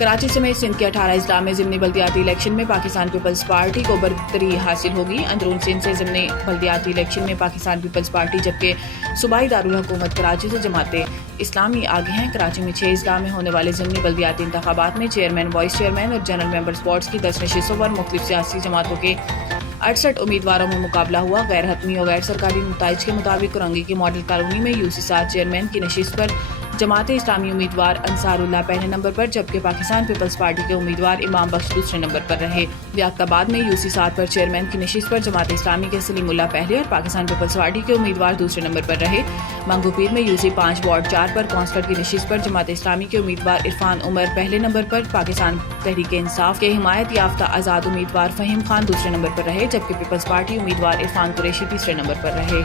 کراچی سمیت سندھ کے 18 اضلاع میں ضمنی بلدیاتی الیکشن میں پاکستان پیپلز پارٹی کو برتری حاصل ہوگی۔ اندرون سندھ سے ضمنی بلدیاتی الیکشن میں پاکستان پیپلز پارٹی جبکہ صوبائی دارالحکومت کراچی سے جماعت اسلامی آگے ہیں۔ کراچی میں 6 اضلاع میں ہونے والے ضمنی بلدیاتی انتخابات میں چیئرمین، وائس چیئرمین اور جنرل ممبر اسپورٹس کی 10 نشستوں پر مختلف سیاسی جماعتوں کے 68 امیدواروں میں مقابلہ ہوا۔ غیر حتمی اور غیر سرکاری نتائج کے مطابق کرنگی کی ماڈل کالونی میں UC 7 چیئرمین کی نشست پر جماعت اسلامی امیدوار انصار اللہ پہلے نمبر پر جبکہ پاکستان پیپلز پارٹی کے امیدوار امام بخش دوسرے نمبر پر رہے۔ لیاقت آباد میں UC 7 پر چیئرمین کی نشست پر جماعت اسلامی کے سلیم اللہ پہلے اور پاکستان پیپلز پارٹی کے امیدوار دوسرے نمبر پر رہے۔ منگو پیر میں UC 5 وارڈ 4 پر کونسلر کی نشست پر جماعت اسلامی کے امیدوار عرفان عمر پہلے نمبر پر، پاکستان تحریک انصاف کے حمایت یافتہ آزاد امیدوار فہیم خان دوسرے نمبر پر رہے جبکہ پیپلز پارٹی امیدوار عرفان قریشی تیسرے نمبر پر رہے۔